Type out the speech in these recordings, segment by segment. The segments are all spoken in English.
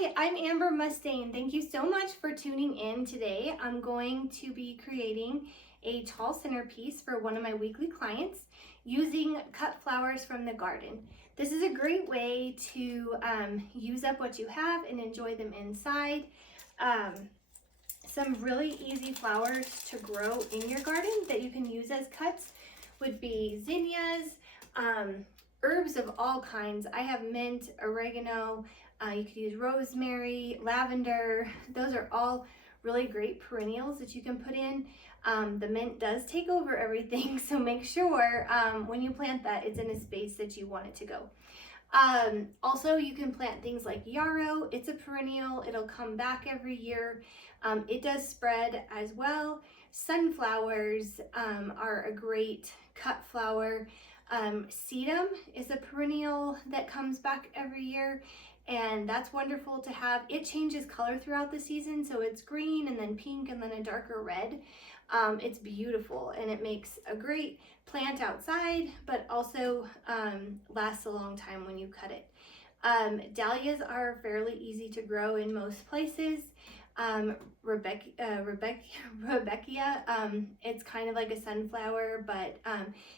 Hi, I'm Amber Mustaine. Thank you so much for tuning in today. I'm going to be creating a tall centerpiece for one of my weekly clients using cut flowers from the garden. This is a great way to use up what you have and enjoy them inside. Some really easy flowers to grow in your garden that you can use as cuts would be zinnias, herbs of all kinds. I have mint, oregano, you could use rosemary, lavender. Those are all really great perennials that you can put in. The mint does take over everything, so make sure when you plant that it's in a space that you want it to go. Also, you can plant things like yarrow. It's a perennial. It'll come back every year. It does spread as well. Sunflowers are a great cut flower. Sedum is a perennial that comes back every year, and that's wonderful to have. It changes color throughout the season, so it's green and then pink and then a darker red. It's beautiful and it makes a great plant outside, but also lasts a long time when you cut it. Dahlias are fairly easy to grow in most places. Rebecca, it's kind of like a sunflower, but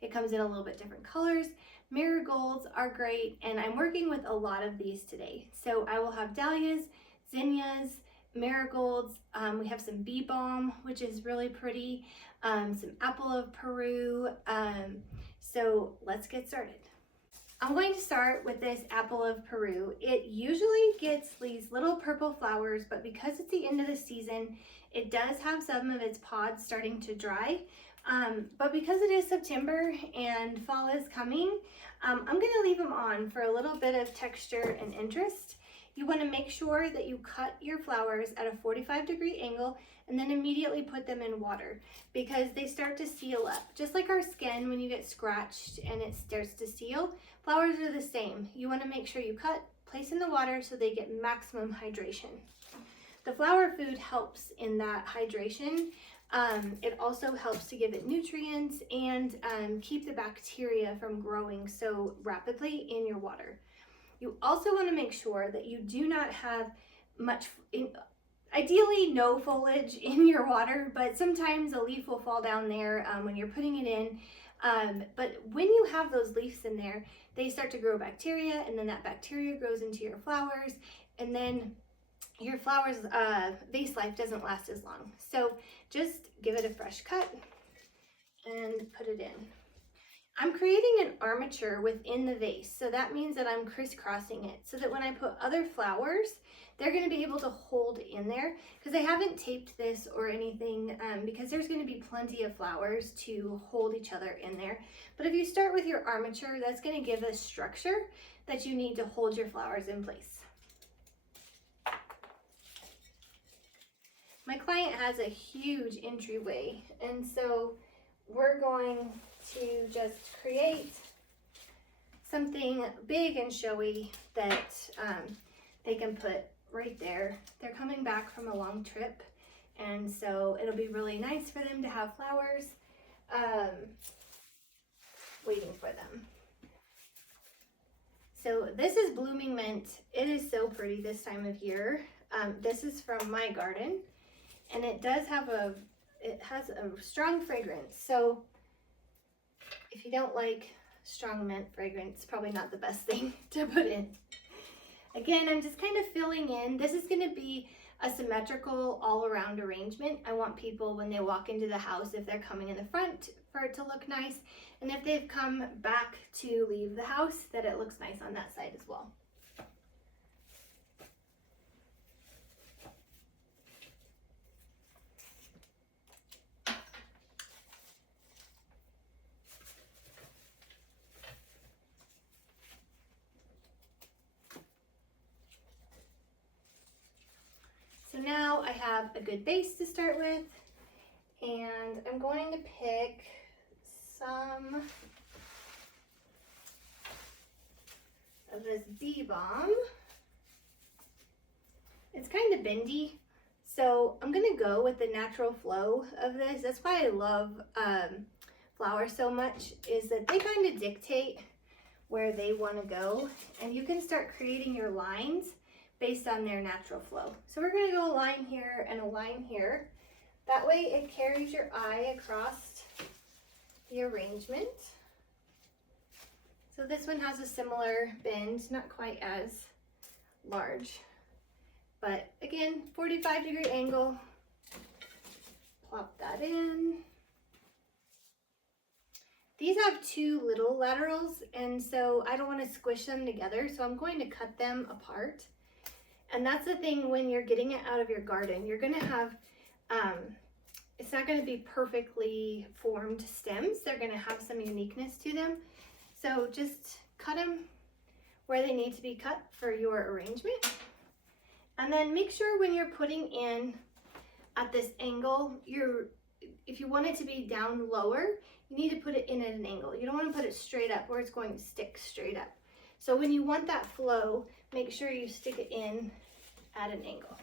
it comes in a little bit different colors. Marigolds are great, and I'm working with a lot of these today. So I will have dahlias, zinnias, marigolds. We have some bee balm, which is really pretty, some apple of Peru. So let's get started. I'm going to start with this apple of Peru. It usually gets these little purple flowers, but because it's the end of the season, it does have some of its pods starting to dry. But because it is September and fall is coming, I'm going to leave them on for a little bit of texture and interest. You want to make sure that you cut your flowers at a 45-degree angle and then immediately put them in water because they start to seal up. Just like our skin, when you get scratched and it starts to seal, flowers are the same. You want to make sure you cut, place in the water so they get maximum hydration. The flower food helps in that hydration. It also helps to give it nutrients and keep the bacteria from growing so rapidly in your water. You also want to make sure that you do not have much, ideally no foliage in your water, but sometimes a leaf will fall down there when you're putting it in. But when you have those leaves in there, they start to grow bacteria, and then that bacteria grows into your flowers, and then your flowers vase life doesn't last as long. So just give it a fresh cut and put it in. I'm creating an armature within the vase, so that means that I'm crisscrossing it so that when I put other flowers, they're going to be able to hold in there, because I haven't taped this or anything because there's going to be plenty of flowers to hold each other in there. But if you start with your armature, that's going to give a structure that you need to hold your flowers in place. My client has a huge entryway, and so we're going to just create something big and showy that they can put right there. They're coming back from a long trip, and so it'll be really nice for them to have flowers waiting for them. So this is blooming mint. It is so pretty this time of year. This is from my garden, and it has a strong fragrance. So if you don't like strong mint fragrance, it's probably not the best thing to put in. Again, I'm just kind of filling in. This is going to be a symmetrical all-around arrangement. I want people, when they walk into the house, if they're coming in the front, for it to look nice, and if they've come back to leave the house, that it looks nice on that side as well. So now I have a good base to start with, and I'm going to pick some of this bee balm. It's kind of bendy, so I'm going to go with the natural flow of this. That's why I love flowers so much, is that they kind of dictate where they want to go, and you can start creating your lines based on their natural flow. So we're going to go a line here and a line here. That way it carries your eye across the arrangement. So this one has a similar bend, not quite as large, but again, 45-degree angle. Plop that in. These have two little laterals, and so I don't want to squish them together, so I'm going to cut them apart. And that's the thing when you're getting it out of your garden. You're going to have, it's not going to be perfectly formed stems. They're going to have some uniqueness to them. So just cut them where they need to be cut for your arrangement. And then make sure when you're putting in at this angle, if you want it to be down lower, you need to put it in at an angle. You don't want to put it straight up where it's going to stick straight up. So when you want that flow, make sure you stick it in at an angle.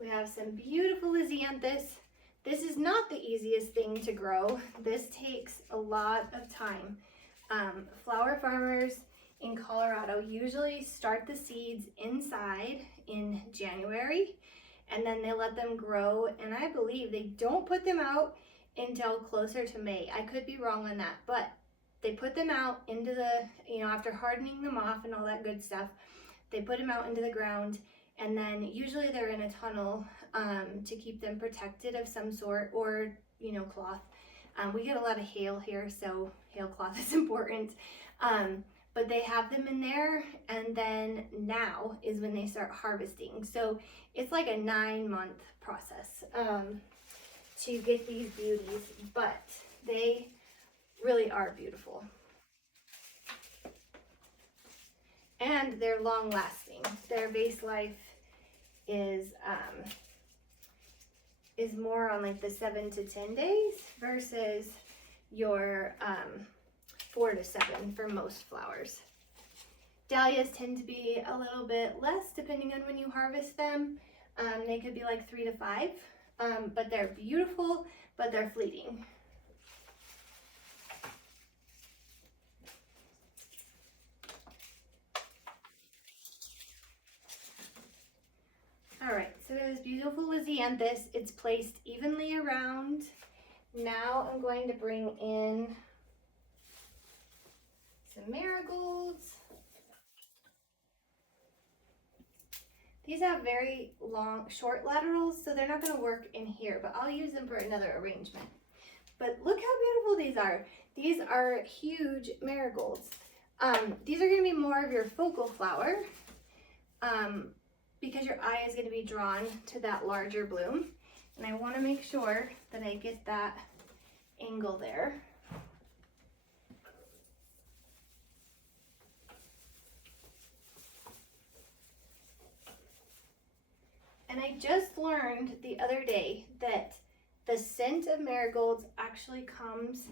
We have some beautiful zinnias. This is not the easiest thing to grow. This takes a lot of time. Flower farmers in Colorado usually start the seeds inside in January, and then they let them grow, and I believe they don't put them out until closer to May. I could be wrong on that, but they put them out into the, after hardening them off and all that good stuff, they put them out into the ground, and then usually they're in a tunnel to keep them protected of some sort, or cloth. We get a lot of hail here, so hail cloth is important. But they have them in there, and then now is when they start harvesting. So it's like a 9-month process to get these beauties, but they really are beautiful. And they're long lasting. Their vase life is more on like the 7 to 10 days versus your 4 to 7 for most flowers. Dahlias tend to be a little bit less depending on when you harvest them. They could be like 3 to 5, but they're beautiful, but they're fleeting. All right, so there's beautiful zinnias. It's placed evenly around. Now I'm going to bring in some marigolds. These have very long, short laterals, so they're not going to work in here, but I'll use them for another arrangement. But look how beautiful these are. These are huge marigolds. These are going to be more of your focal flower because your eye is going to be drawn to that larger bloom. And I want to make sure that I get that angle there. And I just learned the other day that the scent of marigolds actually comes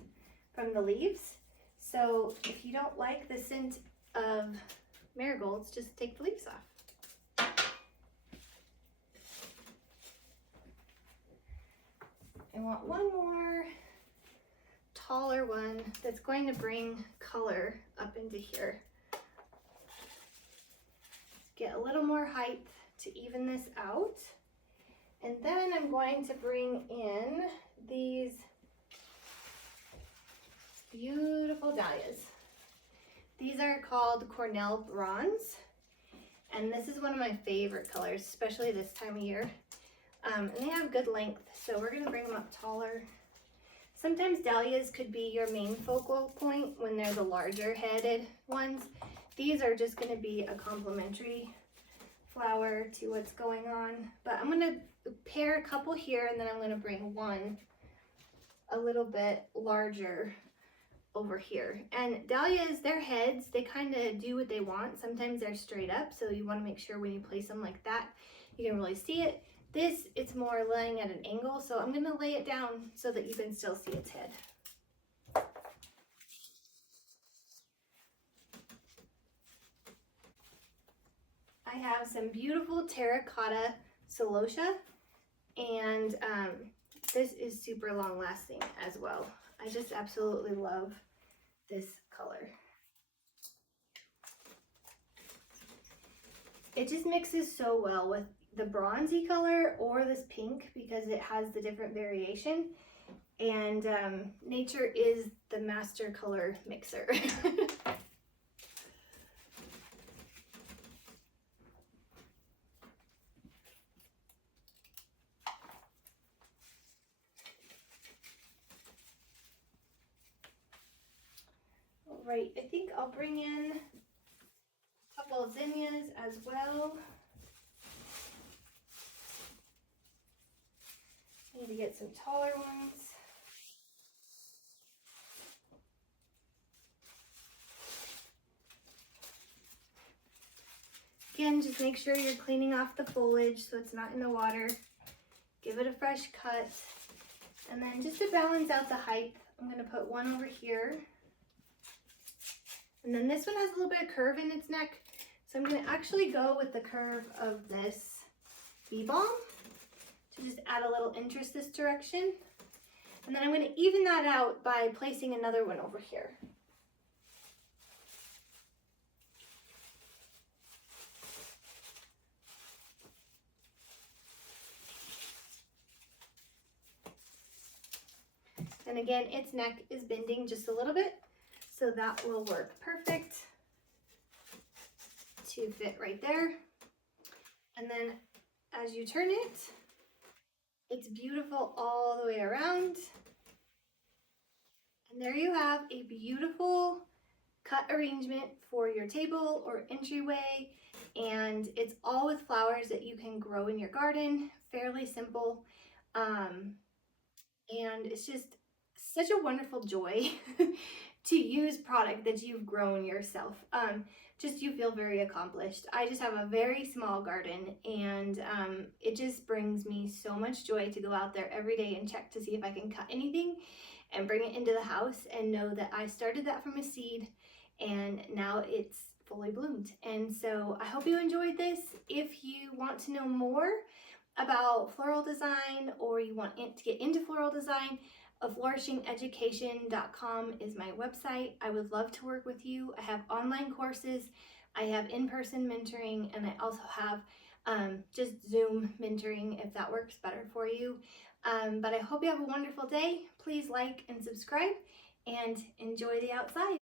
from the leaves. So if you don't like the scent of marigolds, just take the leaves off. I want one more taller one that's going to bring color up into here. Get a little more height to even this out. And then I'm going to bring in these beautiful dahlias. These are called Cornell Bronze, and this is one of my favorite colors, especially this time of year. And they have good length, so we're gonna bring them up taller. Sometimes dahlias could be your main focal point when they're the larger headed ones. These are just gonna be a complementary flower to what's going on. But I'm gonna pair a couple here, and then I'm gonna bring one a little bit larger over here. And dahlias, their heads, they kind of do what they want. Sometimes they're straight up, so you want to make sure when you place them like that, you can really see it. This, it's more laying at an angle, so I'm gonna lay it down so that you can still see its head. I have some beautiful terracotta celosia, and this is super long lasting as well. I just absolutely love this color. It just mixes so well with the bronzy color or this pink because it has the different variation. And nature is the master color mixer. All right, I think I'll bring in a couple of zinnias as well. I need to get some taller ones. Again, just make sure you're cleaning off the foliage so it's not in the water. Give it a fresh cut. And then just to balance out the height, I'm going to put one over here. And then this one has a little bit of curve in its neck. So I'm going to actually go with the curve of this bee balm to just add a little interest this direction. And then I'm going to even that out by placing another one over here. And again, its neck is bending just a little bit, so that will work perfect to fit right there. And then as you turn it, it's beautiful all the way around. And there you have a beautiful cut arrangement for your table or entryway. And it's all with flowers that you can grow in your garden, fairly simple. And it's just such a wonderful joy to use product that you've grown yourself. Just you feel very accomplished. I just have a very small garden, and it just brings me so much joy to go out there every day and check to see if I can cut anything and bring it into the house and know that I started that from a seed and now it's fully bloomed. And so I hope you enjoyed this. If you want to know more about floral design or you want to get into floral design, flourishingeducation.com is my website. I would love to work with you. I have online courses, I have in-person mentoring, and I also have just Zoom mentoring if that works better for you. But I hope you have a wonderful day. Please like and subscribe and enjoy the outside.